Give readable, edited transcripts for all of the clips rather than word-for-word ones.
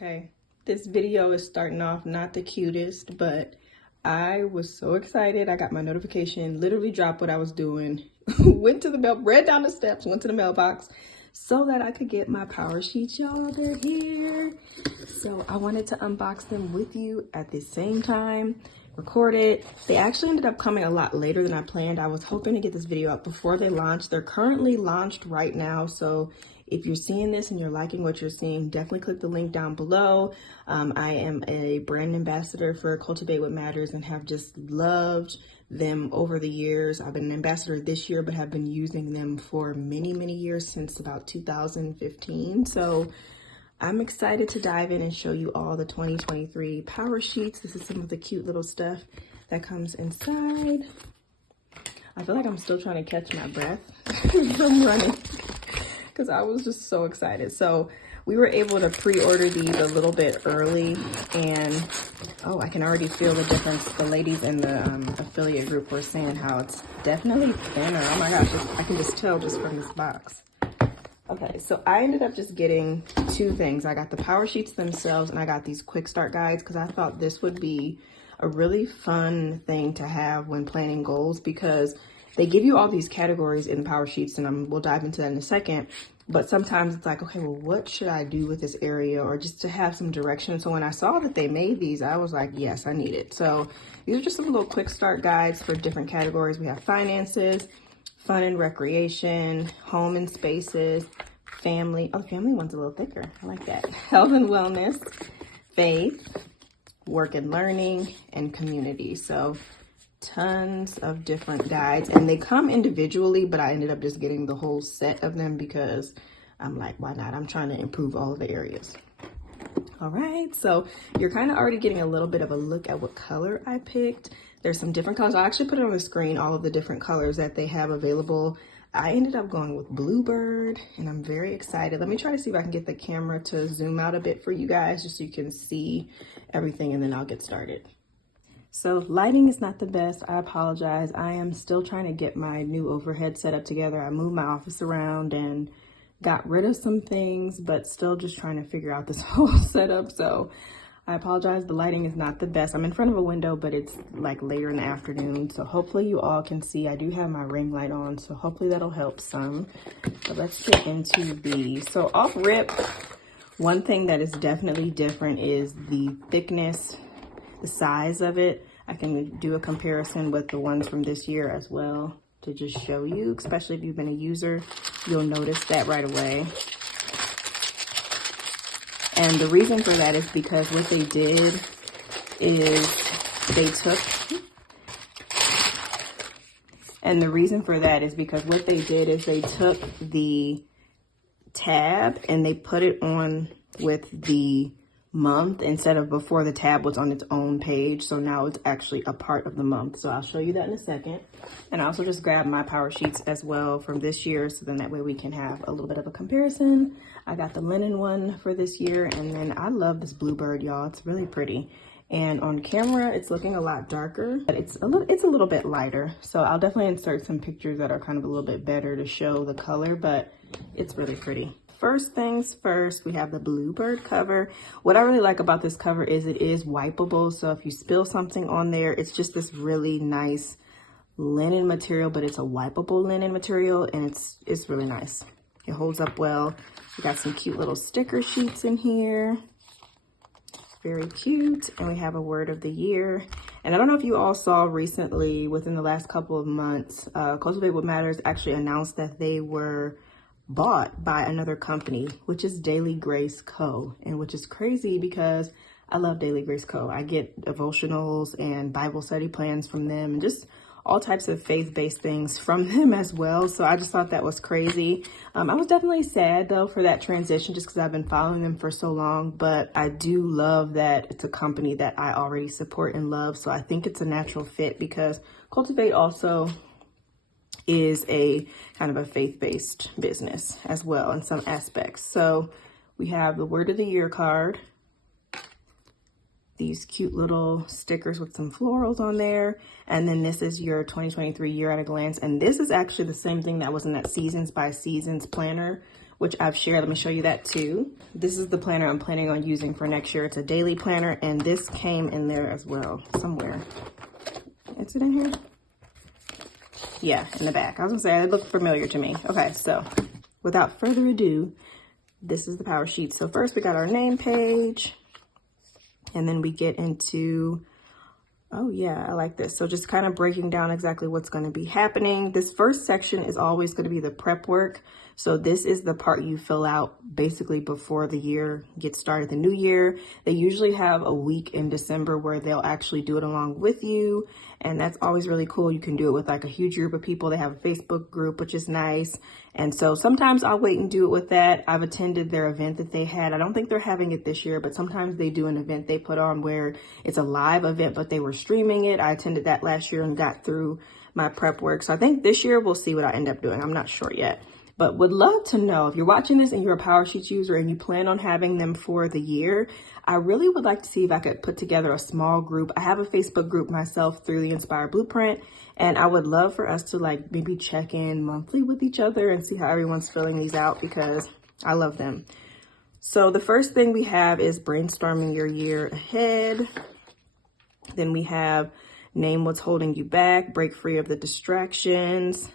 Okay, this video is starting off not the cutest, but I was so excited. I got my notification, literally dropped what I was doing, went to the mail, ran down the steps, went to the mailbox so that I could get my power sheets, y'all. They're here. So I wanted to unbox them with you at the same time, record it. They actually ended up coming a lot later than I planned. I was hoping to get this video up before they launched. They're currently launched right now, so if you're seeing this and you're liking what you're seeing, definitely click the link down below. I am a brand ambassador for Cultivate What Matters and have just loved them over the years. I've been an ambassador this year, but have been using them for many, many years, since about 2015. So I'm excited to dive in and show you all the 2023 power sheets. This is some of the cute little stuff that comes inside. I feel like I'm still trying to catch my breath from running, because I was just so excited. So we were able to pre-order these a little bit early, and oh, I can already feel the difference. The ladies in the affiliate group were saying how it's definitely thinner. Oh my gosh, I can just tell just from this box. Okay, so I ended up just getting two things. I got the power sheets themselves, and I got these quick start guides because I thought this would be a really fun thing to have when planning goals, because they give you all these categories in power sheets, and we'll dive into that in a second. But sometimes it's like, okay, well, what should I do with this area, or just to have some direction. So when I saw that they made these, I was like, yes, I need it. So these are just some little quick start guides for different categories. We have finances, fun and recreation, home and spaces, family. Oh, the family one's a little thicker. I like that. Health and wellness, faith, work and learning, and community. So tons of different guides, and they come individually, but I ended up just getting the whole set of them because I'm like, why not? I'm trying to improve all of the areas. All right, so you're kind of already getting a little bit of a look at what color I picked. There's some different colors. I actually put it on the screen, all of the different colors that they have available. I ended up going with Bluebird, and I'm very excited. Let me try to see if I can get the camera to zoom out a bit for you guys, just so you can see everything, and then I'll get started. So lighting is not the best. I apologize. I am still trying to get my new overhead set up together. I moved my office around and got rid of some things, but still just trying to figure out this whole setup. So I apologize. The lighting is not the best. I'm in front of a window, but it's like later in the afternoon. So hopefully you all can see. I do have my ring light on, so hopefully that'll help some. But let's get into these. So off rip, one thing that is definitely different is the thickness, the size of it. I can do a comparison with the ones from this year as well to just show you, especially if you've been a user, you'll notice that right away. And the reason for that is because what they did is they took, the tab and they put it on with the month instead of before the tab was on its own page. So now it's actually a part of the month. So I'll show you that in a second. And I also just grabbed my power sheets as well from this year, so then that way we can have a little bit of a comparison. I got the linen one for this year, and then I love this Bluebird, y'all. It's really pretty. And on camera, it's looking a lot darker, but it's a little bit lighter. So I'll definitely insert some pictures that are kind of a little bit better to show the color, but it's really pretty. First things first, we have the Bluebird cover. What I really like about this cover is it is wipeable. So if you spill something on there, it's just this really nice linen material, but it's a wipeable linen material, and it's really nice. It holds up well. We got some cute little sticker sheets in here. Very cute. And we have a word of the year. And I don't know if you all saw recently, within the last couple of months, Cultivate What Matters actually announced that they were bought by another company, which is Daily Grace Co. And which is crazy because I love Daily Grace Co. I get devotionals and Bible study plans from them, and just all types of faith-based things from them as well. So I just thought that was crazy. I was definitely sad though for that transition, just because I've been following them for so long, but I do love that it's a company that I already support and love. So I think it's a natural fit, because Cultivate also is a kind of a faith-based business as well in some aspects. So we have the word of the year card, these cute little stickers with some florals on there. And then this is your 2023 year at a glance. And this is actually the same thing that was in that Seasons by Seasons planner, which I've shared. Let me show you that too. This is the planner I'm planning on using for next year. It's a daily planner, and this came in there as well somewhere. Is it in here? Yeah, in the back. I was gonna say, it looked familiar to me. Okay, so without further ado, this is the power sheet. So first we got our name page, and then we get into, oh yeah, I like this. So just kind of breaking down exactly what's going to be happening. This first section is always going to be the prep work. So this is the part you fill out basically before the year gets started, the new year. They usually have a week in December where they'll actually do it along with you. And that's always really cool. You can do it with like a huge group of people. They have a Facebook group, which is nice. And so sometimes I'll wait and do it with that. I've attended their event that they had. I don't think they're having it this year, but sometimes they do an event they put on where it's a live event, but they were streaming it. I attended that last year and got through my prep work. So I think this year we'll see what I end up doing. I'm not sure yet. But would love to know if you're watching this and you're a Powersheets user and you plan on having them for the year. I really would like to see if I could put together a small group. I have a Facebook group myself through the Inspired Blueprint, and I would love for us to like maybe check in monthly with each other and see how everyone's filling these out because I love them. So the first thing we have is brainstorming your year ahead. Then we have name what's holding you back, break free of the distractions.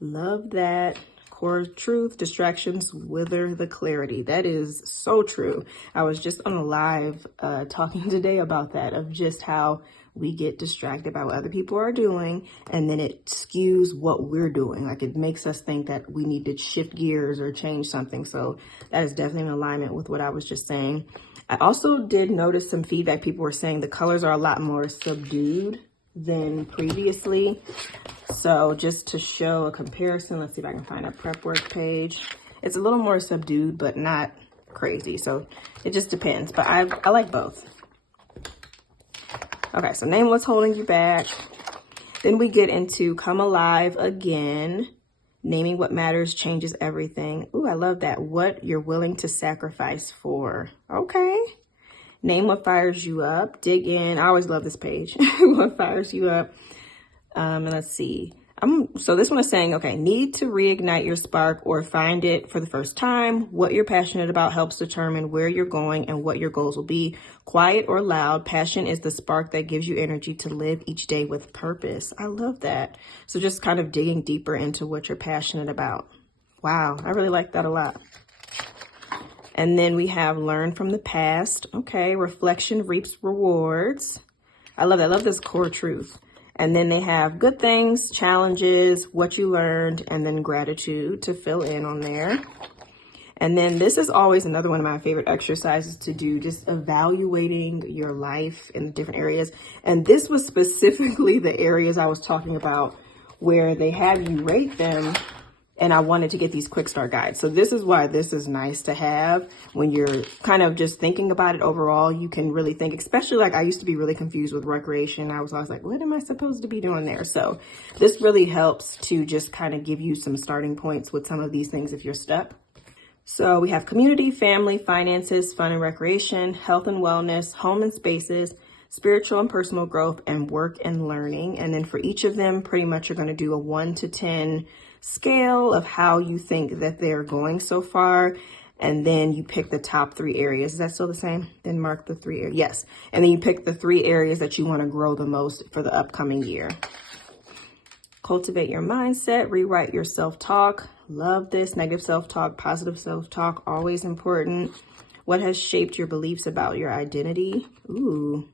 Love that. Core truth, distractions wither the clarity. That is so true. I was just on a live talking today about that, of just how we get distracted by what other people are doing, and then it skews what we're doing. Like it makes us think that we need to shift gears or change something. So that is definitely in alignment with what I was just saying. I also did notice some feedback. People were saying the colors are a lot more subdued than previously. So just to show a comparison, let's see if I can find a prep work page. It's a little more subdued, but not crazy. So it just depends, but I like both. Okay, so name what's holding you back. Then we get into come alive again. Naming what matters changes everything. Ooh, I love that. What you're willing to sacrifice for. Okay. Name what fires you up. Dig in. I always love this page. What fires you up. And let's see. So this one is saying, okay, need to reignite your spark or find it for the first time. What you're passionate about helps determine where you're going and what your goals will be. Quiet or loud, passion is the spark that gives you energy to live each day with purpose. I love that. So just kind of digging deeper into what you're passionate about. Wow, I really like that a lot. And then we have learn from the past. Okay, reflection reaps rewards. I love that. I love this core truth. And then they have good things, challenges, what you learned, and then gratitude to fill in on there. And then this is always another one of my favorite exercises to do, just evaluating your life in different areas. And this was specifically the areas I was talking about where they have you rate them. And I wanted to get these quick start guides. So this is why this is nice to have when you're kind of just thinking about it overall. You can really think, especially like I used to be really confused with recreation. I was always like, what am I supposed to be doing there? So this really helps to just kind of give you some starting points with some of these things if you're stuck. So we have community, family, finances, fun and recreation, health and wellness, home and spaces, spiritual and personal growth, and work and learning. And then for each of them, pretty much you're going to do a 1 to 10 scale of how you think that they're going so far. And then you pick the top 3 areas. Is that still the same? Then mark the 3 areas. Yes. And then you pick the 3 areas that you want to grow the most for the upcoming year. Cultivate your mindset, rewrite your self-talk. Love this. Negative self-talk, positive self-talk, always important. What has shaped your beliefs about your identity? Ooh,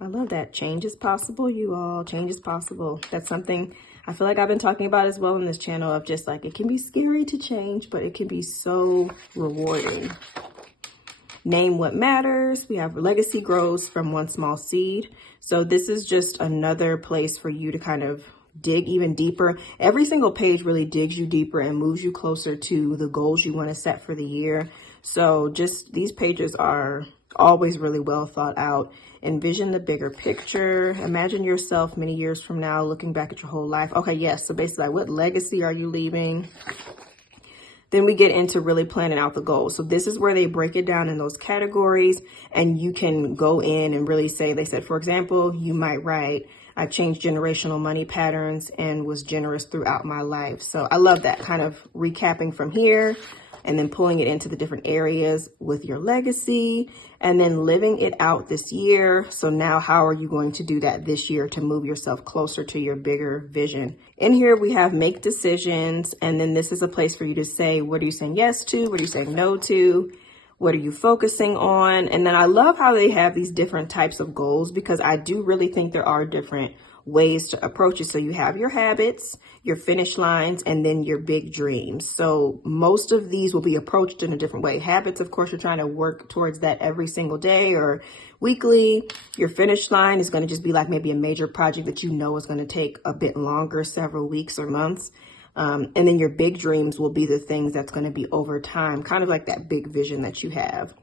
I love that. Change is possible, you all. Change is possible. That's something I feel like I've been talking about as well in this channel, of just like, it can be scary to change, but it can be so rewarding. Name what matters. We have legacy grows from one small seed. So this is just another place for you to kind of dig even deeper. Every single page really digs you deeper and moves you closer to the goals you want to set for the year. So just these pages are always really well thought out. Envision the bigger picture. Imagine yourself many years from now looking back at your whole life. Okay, yes. So basically, like, what legacy are you leaving? Then we get into really planning out the goals. So this is where they break it down in those categories, and you can go in and really say, they said, for example, you might write, I changed generational money patterns and was generous throughout my life. So I love that kind of recapping from here. and then pulling it into the different areas with your legacy, and then living it out this year. So now how are you going to do that this year to move yourself closer to your bigger vision? In here, we have make decisions, and then this is a place for you to say, what are you saying yes to? What are you saying no to? What are you focusing on? And then I love how they have these different types of goals, because I do really think there are different ways to approach it. So you have your habits, your finish lines, and then your big dreams. So most of these will be approached in a different way. Habits, of course, you're trying to work towards that every single day or weekly. Your finish line is going to just be like maybe a major project that you know is going to take a bit longer, several weeks or months. And then your big dreams will be the things that's going to be over time, kind of like that big vision that you have.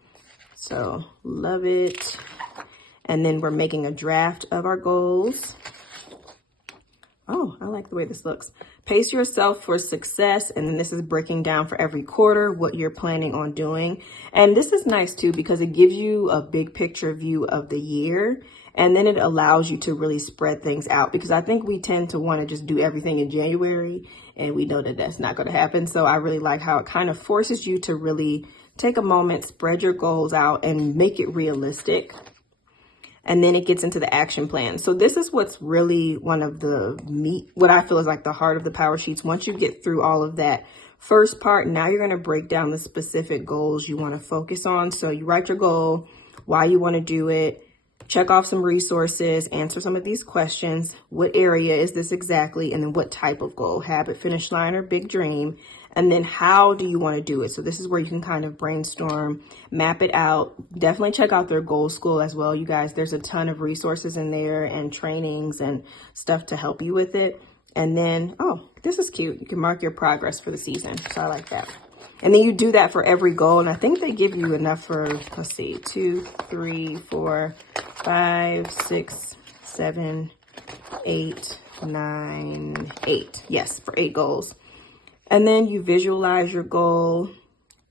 So love it. And then we're making a draft of our goals. Oh, I like the way this looks. Pace yourself for success. And then this is breaking down for every quarter what you're planning on doing. And this is nice too, because it gives you a big picture view of the year. And then it allows you to really spread things out, because I think we tend to want to just do everything in January, and we know that that's not going to happen. So I really like how it kind of forces you to really take a moment, spread your goals out, and make it realistic. And then it gets into the action plan. So this is what's really one of the what I feel is like the heart of the Power Sheets. Once you get through all of that first part, now you're going to break down the specific goals you want to focus on. So you write your goal, why you want to do it, check off some resources, answer some of these questions. What area is this exactly? And then what type of goal, habit, finish line, or big dream? And then how do you want to do it? So this is where you can kind of brainstorm, map it out. Definitely check out their goal school as well, you guys. There's a ton of resources in there and trainings and stuff to help you with it. And then, oh, this is cute. You can mark your progress for the season. So I like that. And then you do that for every goal. And I think they give you enough for, let's see, 2, 3, 4, 5, 6, 7, 8, 9, 8. Yes, for 8 goals. And then you visualize your goal,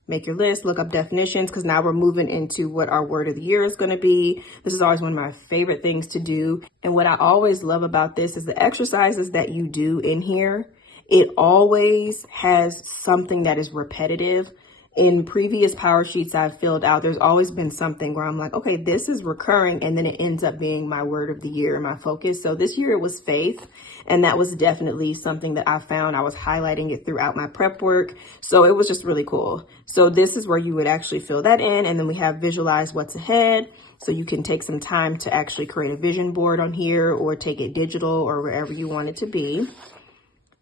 make your list, look up definitions, because now we're moving into what our word of the year is going to be. This is always one of my favorite things to do. And what I always love about this is the exercises that you do in here. It always has something that is repetitive. In previous Power Sheets I've filled out, there's always been something where I'm like, okay, this is recurring, and then it ends up being my word of the year, my focus. So this year it was faith, and that was definitely something that I found. I was highlighting it throughout my prep work, so it was just really cool. So this is where you would actually fill that in, and then we have visualize what's ahead. So you can take some time to actually create a vision board on here, or take it digital, or wherever you want it to be.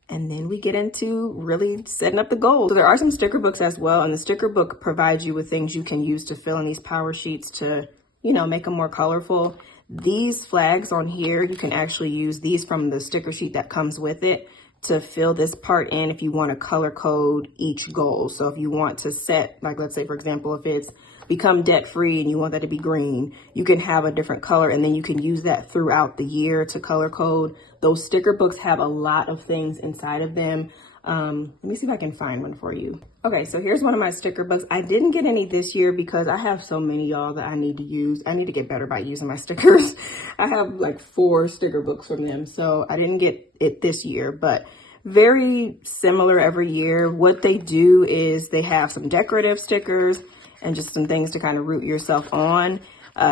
And then we get into really setting up the goals. So there are some sticker books as well. And the sticker book provides you with things you can use to fill in these Power Sheets to, you know, make them more colorful. These flags on here, you can actually use these from the sticker sheet that comes with it to fill this part in if you want to color code each goal. So if you want to set, like, let's say, for example, if it's become debt free and you want that to be green, you can have a different color, and then you can use that throughout the year to color code. Those sticker books have a lot of things inside of them. Let me see if I can find one for you. Okay, so here's one of my sticker books. I didn't get any this year because I have so many, y'all, that I need to use. I need to get better about using my stickers. I have like 4 sticker books from them, so I didn't get it this year, but very similar every year. What they do is they have some decorative stickers and just some things to kind of root yourself on.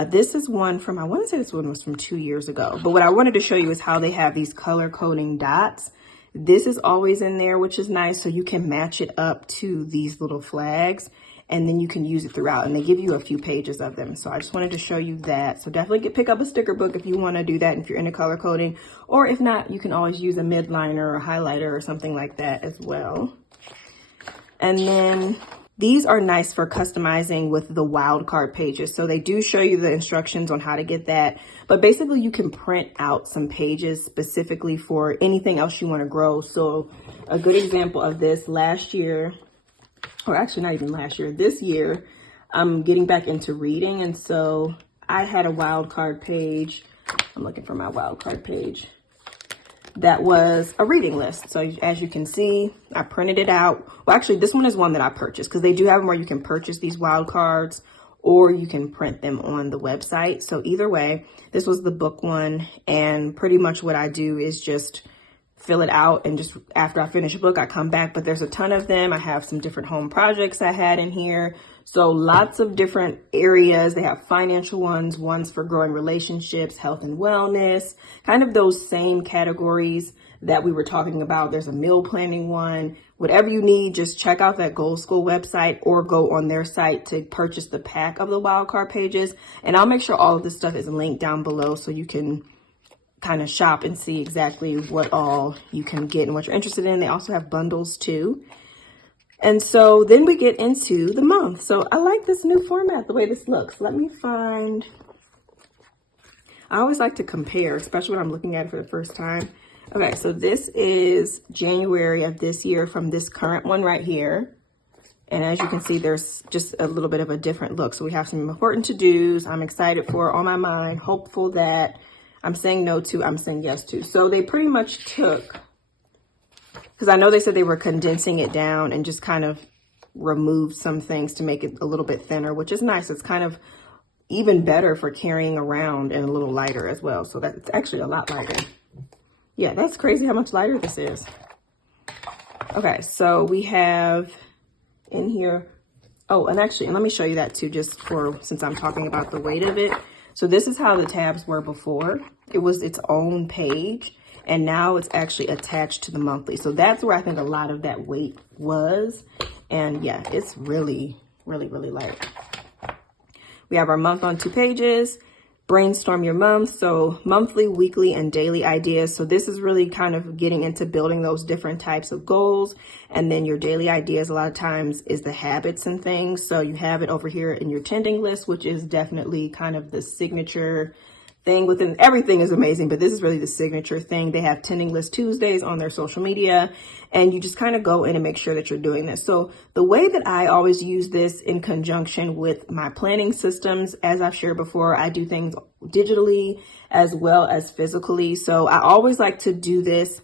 This is one from, I want to say this one was from 2 years ago, but what I wanted to show you is how they have these color coding dots. This is always in there, which is nice. So you can match it up to these little flags, and then you can use it throughout, and they give you a few pages of them. So I just wanted to show you that. So definitely pick up a sticker book if you want to do that, if you're into color coding, or if not, you can always use a midliner or a highlighter or something like that as well. And then these are nice for customizing with the wildcard pages. So they do show you the instructions on how to get that. But basically you can print out some pages specifically for anything else you want to grow. So a good example of this last year, or actually not even last year, this year, I'm getting back into reading. And so I had a wildcard page. I'm looking for my wildcard page. That was a reading list. So as you can see, I printed it out. Well, actually, this one is one that I purchased, because they do have them where you can purchase these wild cards or you can print them on the website. So either way, this was the book one. And pretty much what I do is just fill it out, and just after I finish a book, I come back. But there's a ton of them. I have some different home projects I had in here. So lots of different areas. They have financial ones for growing relationships, health and wellness, kind of those same categories that we were talking about. There's a meal planning one. Whatever you need, just check out that Goal School website or go on their site to purchase the pack of the wildcard pages. And I'll make sure all of this stuff is linked down below so you can kind of shop and see exactly what all you can get and what you're interested in. They also have bundles too. And so then we get into the month. So I like this new format, the way this looks. Let me find, I always like to compare, especially when I'm looking at it for the first time. Okay, so this is January of this year from this current one right here. And as you can see, there's just a little bit of a different look. So we have some important to-dos I'm excited for, on my mind, hopeful that I'm saying no to, I'm saying yes to. So they pretty much took, because I know they said they were condensing it down and just kind of removed some things to make it a little bit thinner, which is nice. It's kind of even better for carrying around and a little lighter as well. So that's actually a lot lighter. Yeah, that's crazy how much lighter this is. Okay, so we have in here, oh, and actually, and let me show you that too, just for, since I'm talking about the weight of it. So this is how the tabs were before. It was its own page, and now it's actually attached to the monthly. So that's where I think a lot of that weight was. And yeah, it's really, really, really light. We have our month on 2 pages. Brainstorm your month. So monthly, weekly, and daily ideas. So this is really kind of getting into building those different types of goals. And then your daily ideas a lot of times is the habits and things. So you have it over here in your tending list, which is definitely kind of the signature thing within everything is amazing, but this is really the signature thing. They have tending list Tuesdays on their social media, and you just kind of go in and make sure that you're doing this. So the way that I always use this in conjunction with my planning systems, as I've shared before, I do things digitally as well as physically. So I always like to do this.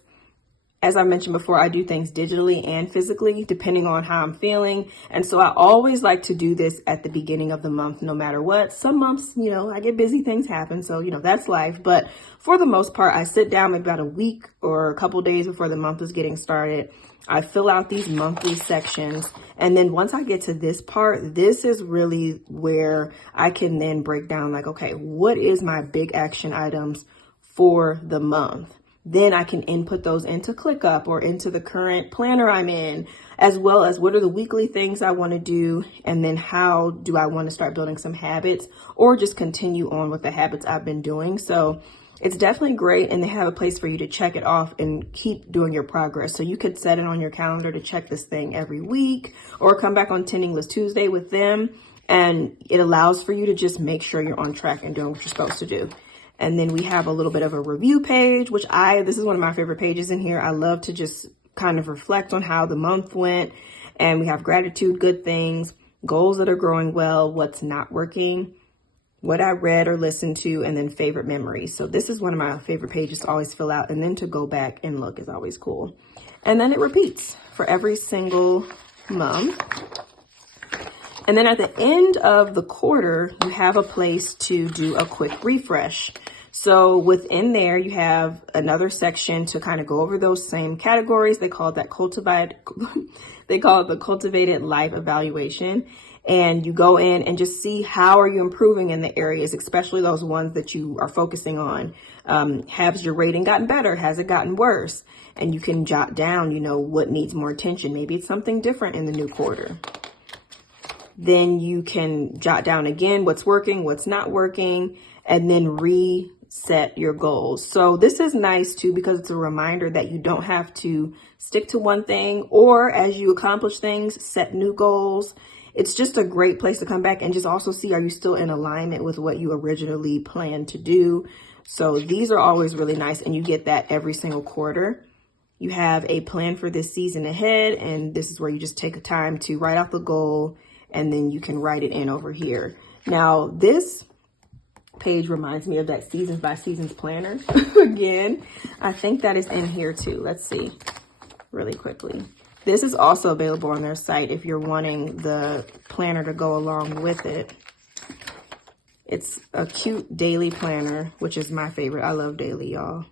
As I mentioned before, I do things digitally and physically, depending on how I'm feeling. And so I always like to do this at the beginning of the month, no matter what. Some months, you know, I get busy, things happen. So, you know, that's life. But for the most part, I sit down maybe about a week or a couple days before the month is getting started. I fill out these monthly sections. And then once I get to this part, this is really where I can then break down like, okay, what is my big action items for the month? Then I can input those into ClickUp or into the current planner I'm in, as well as what are the weekly things I want to do, and then how do I want to start building some habits or just continue on with the habits I've been doing. So it's definitely great, and they have a place for you to check it off and keep doing your progress. So you could set it on your calendar to check this thing every week or come back on Tending List Tuesday with them, and it allows for you to just make sure you're on track and doing what you're supposed to do. And then we have a little bit of a review page, which this is one of my favorite pages in here. I love to just kind of reflect on how the month went. And we have gratitude, good things, goals that are growing well, what's not working, what I read or listened to, and then favorite memories. So this is one of my favorite pages to always fill out. And then to go back and look is always cool. And then it repeats for every single month. And then at the end of the quarter, you have a place to do a quick refresh. So within there, you have another section to kind of go over those same categories. They call it that Cultivate. They call it the Cultivated Life Evaluation. And you go in and just see how are you improving in the areas, especially those ones that you are focusing on. Has your rating gotten better? Has it gotten worse? And you can jot down, you know, what needs more attention. Maybe it's something different in the new quarter. Then you can jot down again what's working, what's not working, and then reset your goals. So this is nice too, because it's a reminder that you don't have to stick to one thing, or as you accomplish things, set new goals. It's just a great place to come back and just also see, are you still in alignment with what you originally planned to do? So these are always really nice, and you get that every single quarter. You have a plan for this season ahead, and this is where you just take a time to write out the goal, and then you can write it in over here. Now, this page reminds me of that Seasons by Seasons planner. Again, I think that is in here too. Let's see really quickly. This is also available on their site if you're wanting the planner to go along with it. It's a cute daily planner, which is my favorite. I love daily, y'all.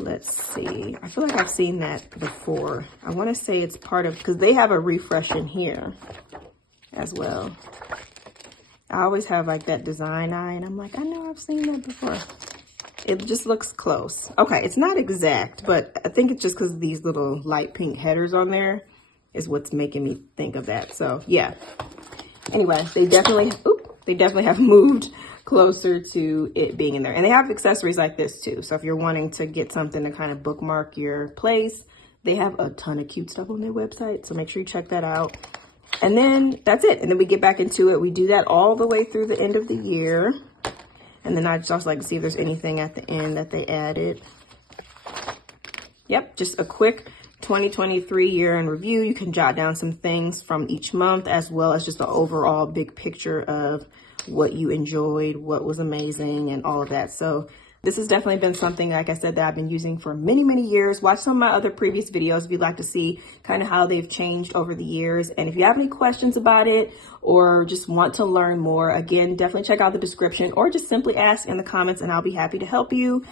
Let's see. I feel like I've seen that before. I want to say it's part of, because they have a refresh in here as well. I always have like that design eye and I'm like, I know I've seen that before. It just looks close. Okay, it's not exact, but I think it's just because these little light pink headers on there is what's making me think of that. So yeah. Anyway, they definitely have moved closer to it being in there. And they have accessories like this too. So if you're wanting to get something to kind of bookmark your place, they have a ton of cute stuff on their website. So make sure you check that out. And then that's it. And then we get back into it. We do that all the way through the end of the year. And then I just also like to see if there's anything at the end that they added. Yep, just a quick 2023 year in review. You can jot down some things from each month, as well as just the overall big picture of what you enjoyed, what was amazing, and all of that. So this has definitely been something, like I said, that I've been using for many, many years. Watch some of my other previous videos if you'd like to see kind of how they've changed over the years. And if you have any questions about it or just want to learn more, again, definitely check out the description or just simply ask in the comments and I'll be happy to help you.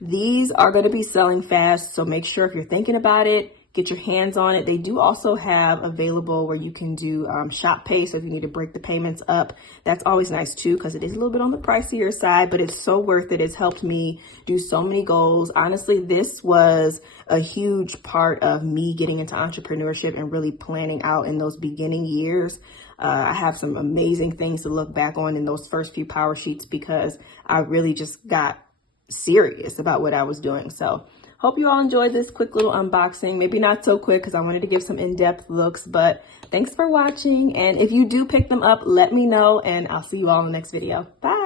These are going to be selling fast, so make sure if you're thinking about it, get your hands on it. They do also have available where you can do shop pay, so if you need to break the payments up, that's always nice too, because it is a little bit on the pricier side, but it's so worth it. It's helped me do so many goals. Honestly, this was a huge part of me getting into entrepreneurship and really planning out in those beginning years. I have some amazing things to look back on in those first few Powersheets because I really just got serious about what I was doing. So hope you all enjoyed this quick little unboxing. Maybe not so quick because I wanted to give some in-depth looks, but thanks for watching. And if you do pick them up, let me know and I'll see you all in the next video. Bye.